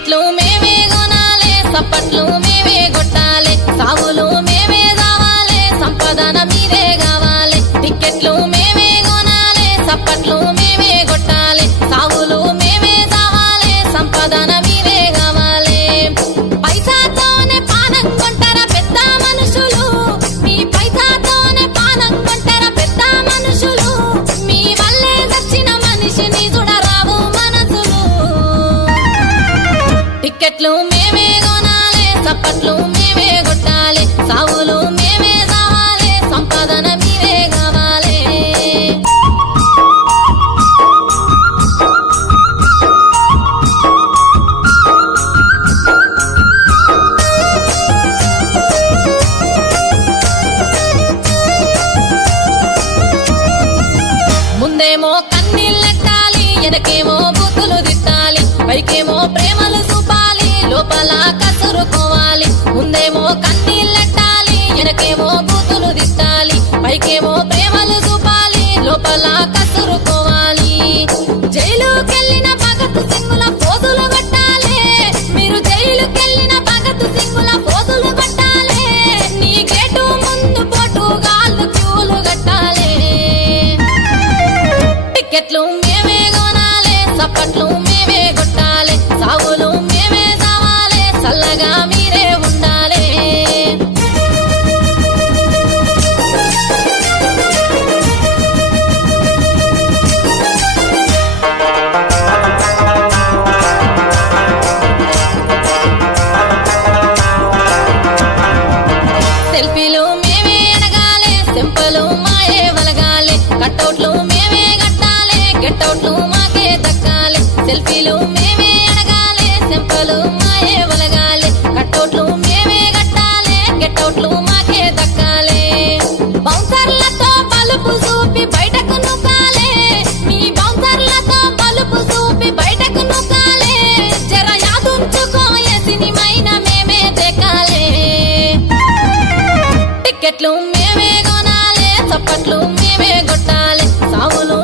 టిక్కెట్లు మేమే కొనాలే సప్పట్లు మేమే కొట్టాలే సాగులు మేమే రావాలే సంపదన మీదే కావాలి టిక్కెట్లు మేమే కొనాలే సప్పట్లు మేమే కొట్టాలే సాగులు మేమే రావాలే సంపదన మీదే కావాలి పైసాతోనే పానం కొంటారా పెద్ద మనుషులు మీ పైసాతోనే పానం కొంటారా పెద్ద మనుషులు మీ వల్లే చచ్చిన మనిషిని చూడరావు మనసులు టిక్కెట్లు మేమే కొనాలే సప్పట్లు మేమే కొట్టాలే సాగులు మేమే రావాలే సంపదన మీరే కావాలి ముందేమో కన్నీళ్ళెట్టాలి వెనకేమో బూతులు తిట్టాలి పైకేమో ప్రేమలు చూపాలి లోపల కసురుకోవాలి ముందేమో కన్నీళ్ళెట్టాలి వెనకేమో బూతులు తిట్టాలి పైకేమో ప్రేమలు చూపాలి లోపల కసురుకోవాలి జైలుకెళ్ళిన భగత్ సింగుల పోజులు కొట్టాలి మీరు జైలుకెళ్ళిన భగత్ సింగుల పోజులు కొట్టాలి నీ గేటు ముందు పోటుగాళ్ళు క్యూలు కట్టాలి టిక్కెట్లు మేమే కొనాలే సప్పట్లు మేమే కొట్టాలే సాగులు మేమే రావాలే చల్లగా మీరే ఉండాలే సెల్ఫీలు మేమే అడగాలే సెంపలు మాయే వలగాలే కట్టౌట్లు మేమే కట్టాలే గెట్టౌట్లు మాకే దక్కాలే సెల్ఫీలు మేమే అడగాలే సెంపలు మాయే వలగాలే కట్టౌట్లు మేమే కట్టాలే గెట్టౌట్లు మాకే దక్కాలే బౌన్సర్లతో బలుపు చూపి బయటకు నుకాలే మీ బౌన్సర్లతో బలుపు చూపి బయటకు నుకాలే జర యాదుంచుకో సినిమైన మేమే దేకాలే టిక్కెట్లు మేమే కొనాలే చప్పట్లు మేమే కొట్టాలే సాగులు